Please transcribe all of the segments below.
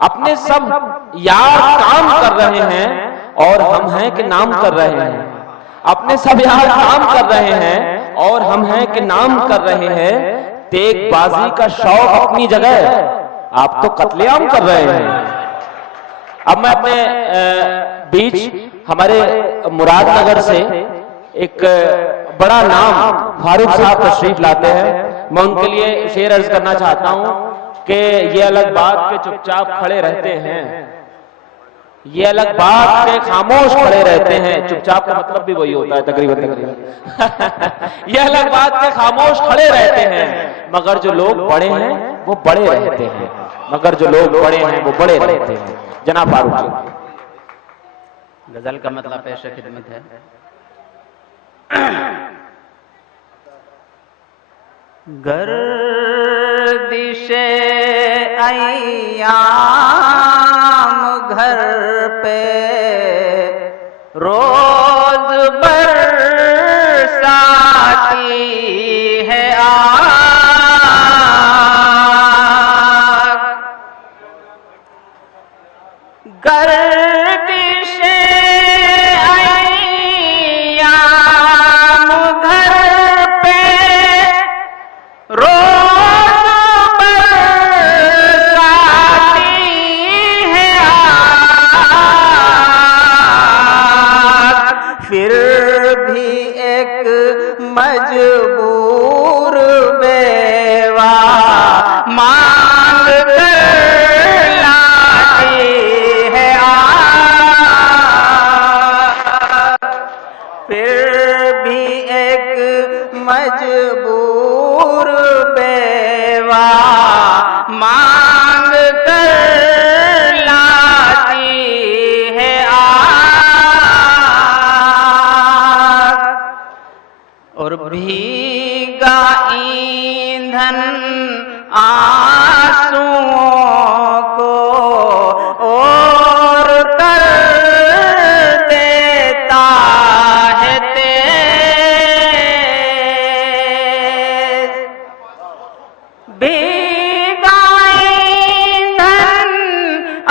اپنے سب یار کام کر رہے ہیں اور ہم ہیں کہ نام کر رہے ہیں، اپنے سب یار کام کر رہے ہیں اور ہم ہیں کہ نام کر رہے ہیں، تیگ بازی کا شوق اپنی جگہ ہے، آپ تو قتل عام کر رہے ہیں۔ اب میں اپنے بیچ ہمارے مراد نگر سے ایک بڑا نام فاروق صاحب تشریف لاتے ہیں، میں ان کے لیے شعر عرض کرنا چاہتا ہوں کہ یہ الگ بات کے چپ چاپ کھڑے رہتے ہیں، یہ الگ بات کے خاموش کھڑے رہتے ہیں، چپ چاپ کا مطلب بھی وہی ہوتا ہے تقریباً یہ الگ بات کے خاموش کھڑے رہتے ہیں، مگر جو لوگ بڑے ہیں وہ بڑے رہتے ہیں، مگر جو لوگ بڑے ہیں وہ بڑے رہتے ہیں۔ جناب فاروق جی، غزل کا مطلب پیش خدمت ہے۔ گردش ایام گھر پہ روز برساتی ہے آگ، گردش ایام گھر پہ روز برساتی ہے آگ، پھر بھی ایک مجبور بیوہ مانگ کر لاتی ہے آگ، پھر بھی ایک مجبور بیوہ مانگ کر لاتی ہے آگ، اور بھیگا ایندھن آنسوؤں کو اور کر دیتا ہے تیز، بھیگا ایندھن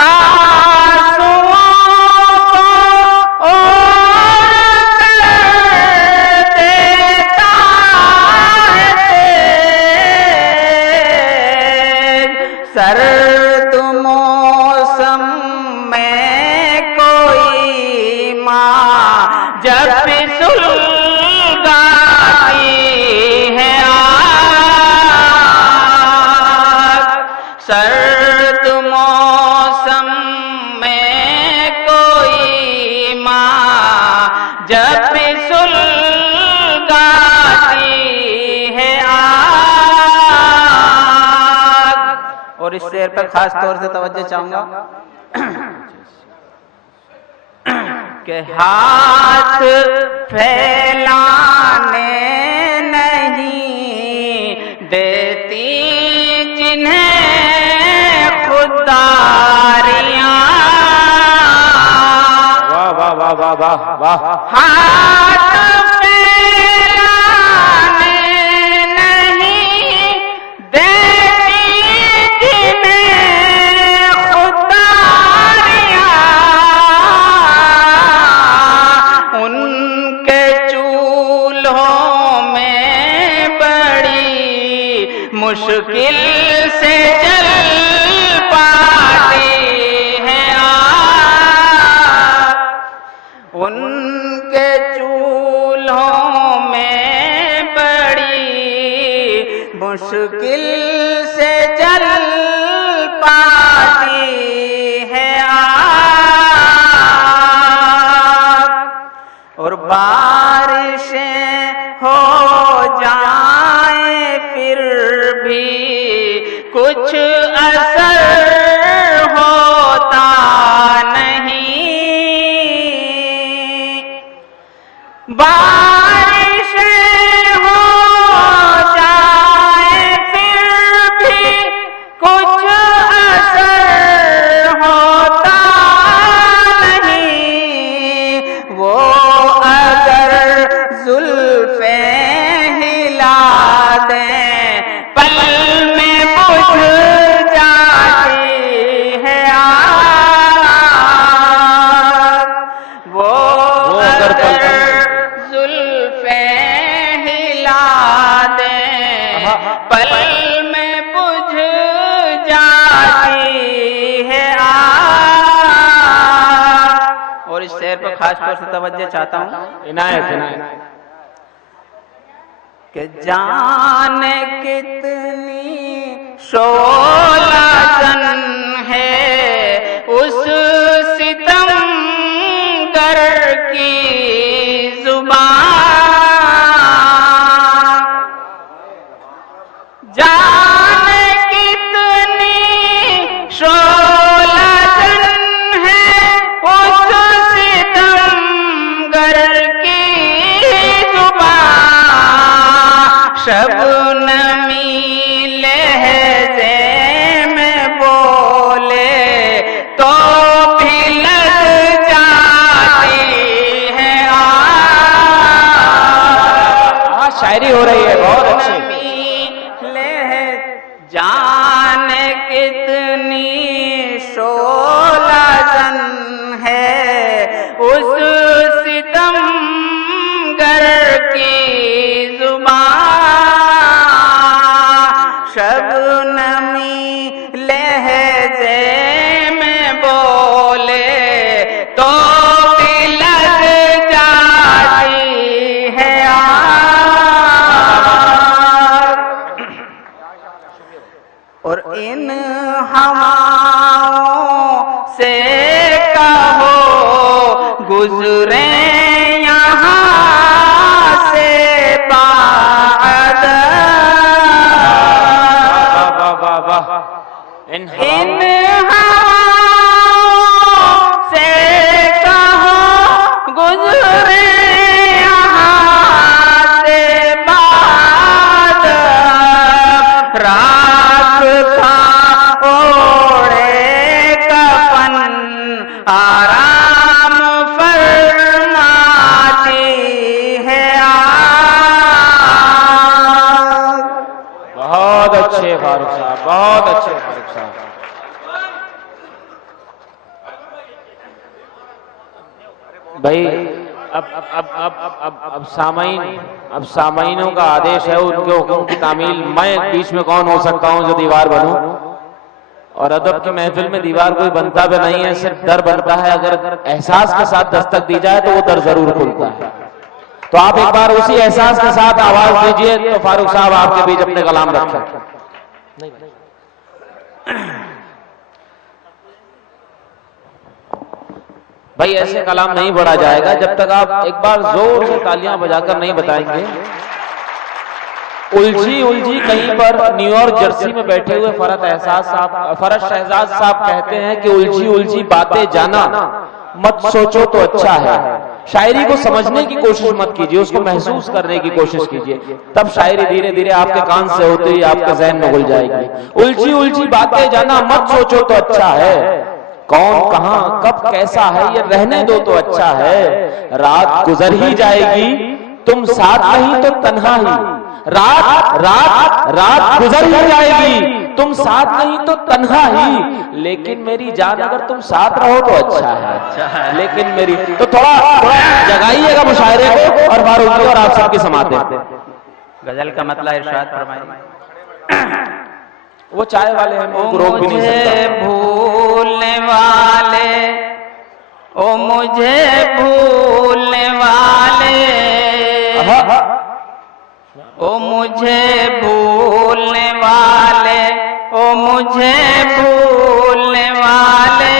آنسوؤں کو اور کر دیتا ہے تیز، سرد موسم میں کوئی ماں جب بھی سلگاتی ہے آگ، سرد موسم میں کوئی ماں جب بھی سلگاتی ہے آگ۔ اور اس شعر پر خاص طور سے توجہ چاہوں گا کہ ہاتھ پھیلانے نہیں دیتی جنہیں خودداریاں، واہ واہ واہ واہ واہ واہ، ہاتھ پھیلانے نہیں دیتی جنہیں خودداریاں، ان کے چولہوں میں بڑی مشکل سے جل پاتی ہے آگ، ان کے خاص طور سے توجہ چاہتا ہوں عنایت عنایت کہ جانے کتنی شعلہ زن ہے اس ستم گر کی زبان، جانے کتنی شعلہ زن ہے اس ستم گر کی زبان، شبنمی لہجے میں بولے تو بھی لگ جاتی ہے ہاں شاعری ہو رہی ہے بہت اچھی جانے کتنی شعلہ زن ہے اس ستم گر کی زبان، شبنمی لہجے میں بولے تو بھی لگ جاتی ہے آگ، اور ان ہواؤں سے کہو گزرے یہاں سے بعد، واہ واہ واہ ان ان ہواؤں سے کہو گزرے یہاں سے بعد، راک تھا اوڑے کفن آرام فرماتی ہے آگ، بہت اچھے فاروق صاحب بہت اچھے فاروق صاحب بھائی اب سامعینوں کا آدیش ہے ان کے حکم کی تعمیل، میں بیچ میں کون ہو سکتا ہوں جو دیوار بنوں، اور ادب کی محفل میں دیوار کوئی بنتا بھی نہیں ہے، صرف در بنتا ہے، اگر احساس کے ساتھ دستک دی جائے تو وہ در ضرور کھلتا ہے۔ تو آپ ایک بار اسی احساس کے ساتھ آواز دیجئے تو فاروق صاحب آپ کے بیچ اپنے کلام رکھیں۔ بھائی ایسے کلام نہیں پڑھا جائے گا جب تک آپ ایک بار زور سے تالیاں بجا کر نہیں بتائیں گے۔ الجھی کہیں پر نیو یارک جرسی میں بیٹھے ہوئے فرج شہزاد صاحب کہتے ہیں کہ الجھی باتیں جانا مت سوچو تو اچھا ہے، شاعری کو سمجھنے کی کوشش مت کیجئے، اس کو محسوس کرنے کی کوشش کیجئے، تب شاعری دھیرے دھیرے آپ کے کان سے ہوتے ہی آپ کے ذہن میں گھل جائے گی۔ الجھی باتیں جانا مت سوچو تو اچھا ہے، کون کہاں کب کیسا ہے یہ رہنے دو تو اچھا ہے، رات گزر ہی جائے گی تم ساتھ نہیں تو تنہا ہی، رات گزر ہی جائے گی تم ساتھ نہیں تو تنہا ہی، لیکن میری جان اگر تم ساتھ رہو تو اچھا ہے، لیکن میری تو تھوڑا جگائیے گا مشاعرے کو اور فاروق جی اور آپ سب کی سماعتیں۔ غزل کا مطلب ارشاد فرمائیے۔ وہ چائے والے ہیں وہ روک بھی نہیں سکتا۔ بھولنے والے او مجھے بھولنے والے، او مجھے بھولنے والے، او مجھے بھولنے والے،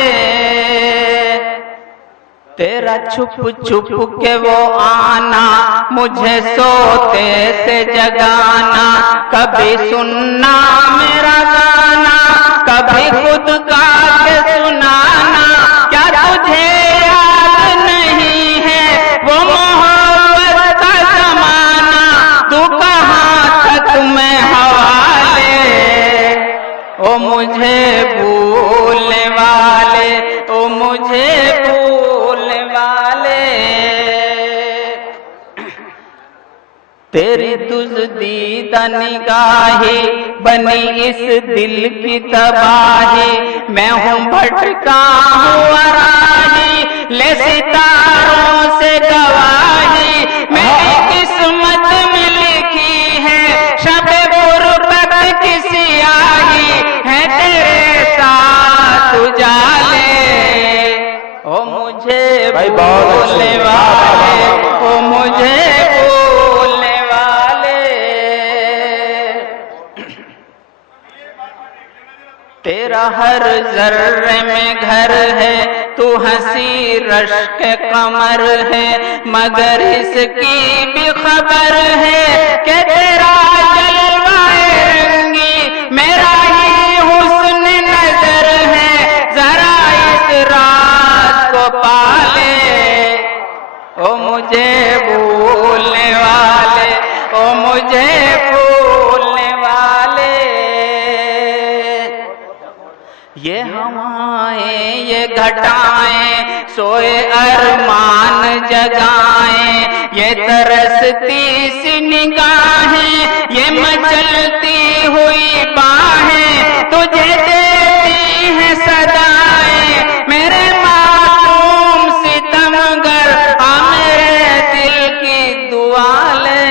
تیرا چھپ چھپ کے وہ آنا، مجھے سوتے سے جگانا، کبھی سننا میرا گانا، کبھی خود گا کے سنانا، کیا تجھے یاد نہیں ہے وہ محبت کا زمانہ، تو کہاں تک میں حوالے، او مجھے بھولنے والے، او مجھے بھولنے والے، تیری دزدیدہ نگاہی بنی اس دل کی تباہی، میں ہوں بھٹکا ہوا راہی، لے ستاروں سے گواہی، میری قسمت میں لکھی ہے شب غربت کی سیاہی، ہے تیرے ساتھ اجالے، او مجھے بھائی بہت بھولنے اچھے، والے او مجھے بھولنے والے، تیرا ہر ذرے میں گھر ہے، تو ہنسی رشک قمر ہے، مگر اس کی بھی خبر ہے کہ تیرا جلوہ رنگی میرا ہی حسن نظر ہے، ذرا اس رات کو پالے او مجھے بھولنے والے او مجھے بھولنے والے، یہ ہوائیں یہ گھٹائیں سوئے ارمان جگائیں، یہ ترستی سی نگاہیں یہ مچلتی ہوئی باہیں تجھے دیتی ہیں صدائیں، میرے معصوم ستمگر آ میرے دل کی دعا لے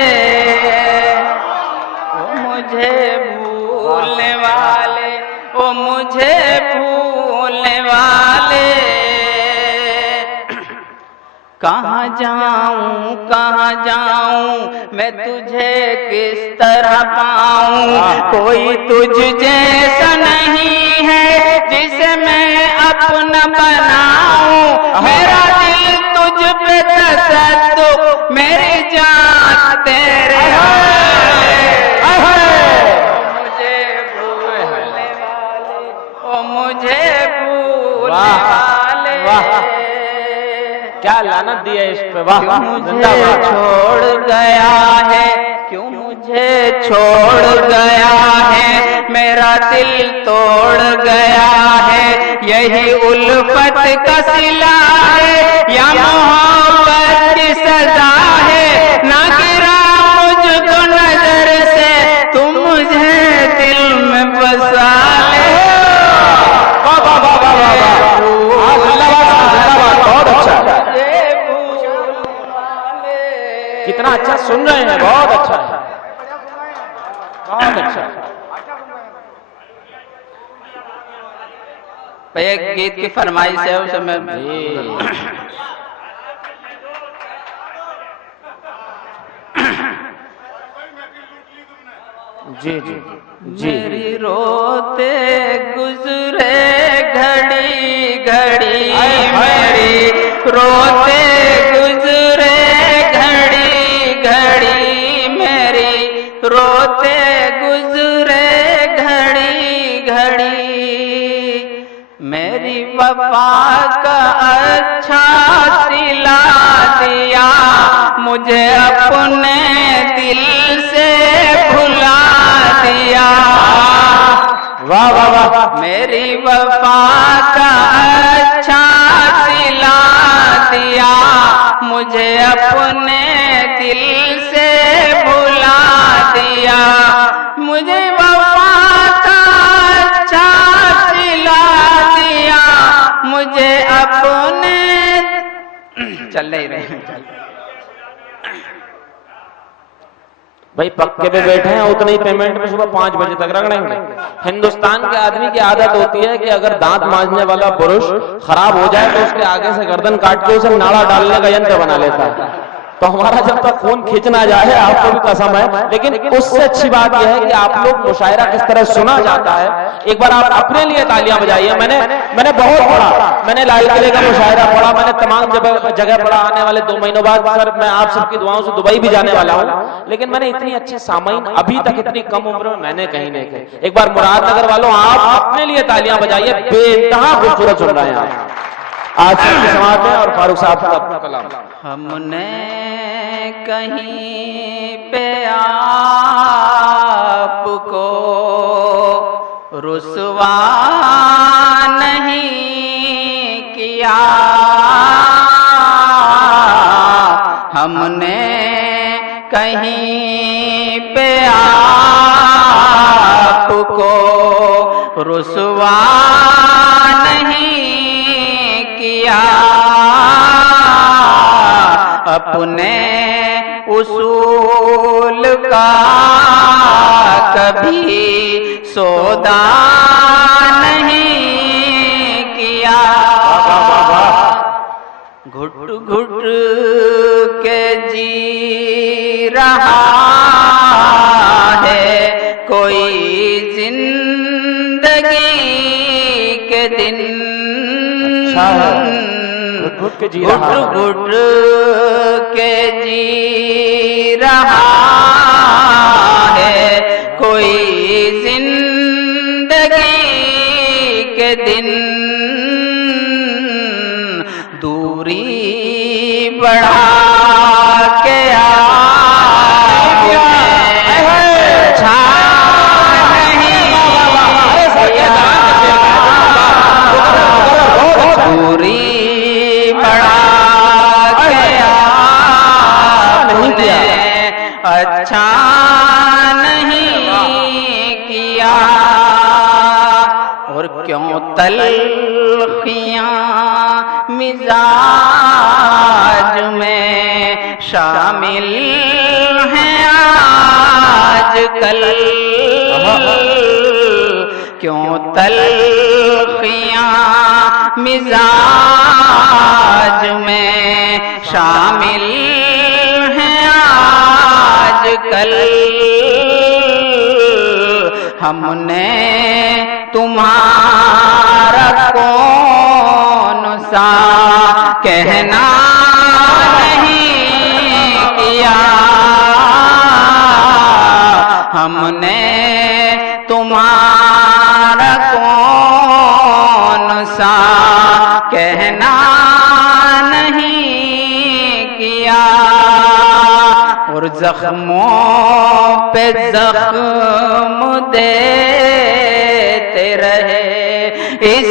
او مجھے بھولنے والے او مجھے بھولنے والے، کہاں جاؤں میں تجھے کس طرح پاؤں، کوئی تجھ جیسا نہیں ہے جسے میں اپنا بناؤں، میرا دل تجھ پہ تصدق میری جان تیرے مجھے بھولنے والے او مجھے بھولنے والے، کیا لعنت دی ہے اس پہ، واہ کیوں زندہ مجھے باد۔ چھوڑ گیا ہے، کیوں مجھے چھوڑ گیا ہے، میرا دل توڑ گیا ہے، یہی الفت کا صلہ ہے یا محبت کی سزا ہے، نہ گرا مجھ کو نظر سے تم مجھے دل میں بسا لے واہ واہ واہ واہ واہ واہ، زندہ باد زندہ باد، بہت اچھا ہے، کتنا اچھا سن رہے ہیں، بہت اچھا ہے، بہت اچھا ہے۔ بھئی ایک گیت کی فرمائش ہے اسے میں جی جی جی، میری روتے گزرے گھڑی گھڑی، میری روتے گزرے گھڑی گھڑی، میری روتے گزرے گھڑی گھڑی، میری وفا کا اچھا صلہ دیا، مجھے اپنے دل سے بھلا دیا، واہ واہ واہ، میری وفا کا اچھا صلہ دیا، مجھے اپنے دل سے بھلا دیا، مجھے وفا کا اچھا صلہ دیا، مجھے اپنے چل نہیں رہے بھائی پکے پہ بیٹھے ہیں، اتنی ہی پیمنٹ میں صبح 5 بجے تک رگڑیں گے۔ ہندوستان کے آدمی کی عادت ہوتی ہے کہ اگر دانت مانجنے والا برش خراب ہو جائے تو اس کے آگے سے گردن کاٹ کے اسے ناڑا ڈالنے کا ینتر بنا لیتا ہے، تو ہمارا جب تک خون کھینچنا جائے، آپ کو بھی قسم ہے، لیکن اس سے اچھی بات یہ ہے کہ آپ لوگ مشاعرہ کس طرح سنا جاتا ہے، ایک بار آپ اپنے لیے تالیاں بجائیے۔ میں نے بہت پڑھا، میں نے لال قلعے کا مشاعرہ پڑھا، میں نے تمام جگہ پڑھا، آنے والے 2 مہینوں بعد سر میں آپ سب کی دعاؤں سے دبئی بھی جانے والا ہوں، لیکن میں نے اتنی اچھے سامعین ابھی تک اتنی کم عمر میں نے کہیں نہیں کہے۔ ایک بار مراد نگر والوں آپ اپنے لیے تالیاں بجائیے، بے انتہا خوبصورت سن رہے ہیں آپ۔ آج کی سماعت ہے اور فاروق صاحب کا اپنا کلام۔ ہم نے کہیں پہ آپ کو رسوا نہیں کیا، ہم نے کہیں پہ آپ کو رسوا نہیں کیا، اپنے اصول کا کبھی سودا نہیں کیا، گھٹ دن اچھا ہے، گھٹ گھٹ کے جی رہا ہے، گھٹ گھٹ کے جی رہا ہے، کوئی زندگی کے دن دوری بڑھا کے دوری بڑھا گیا اچھا نہیں کیا، اور کیوں تلخیاں مزاج میں شامل ہیں آج کل، کیوں تلخیاں مزاج میں شامل ہیں آج کل، ہم نے تمہارا کون سا کہنا نہیں کیا، ہم نے تمہارا کون سا کہنا نہیں کیا، اور زخموں پہ زخم دیتے رہے اس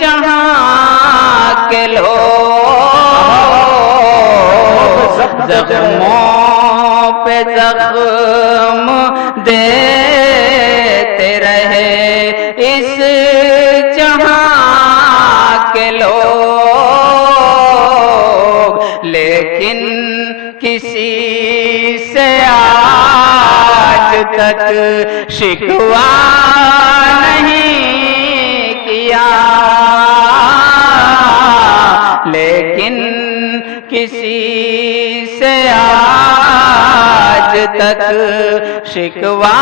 جہاں کے لوگ، زخموں پہ زخم دیتے رہے اس جہاں کے لوگ، لیکن کسی سے آج تک شکوہ نہیں کیا، لیکن کسی سے آج تک شکوہ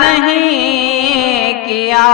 نہیں کیا۔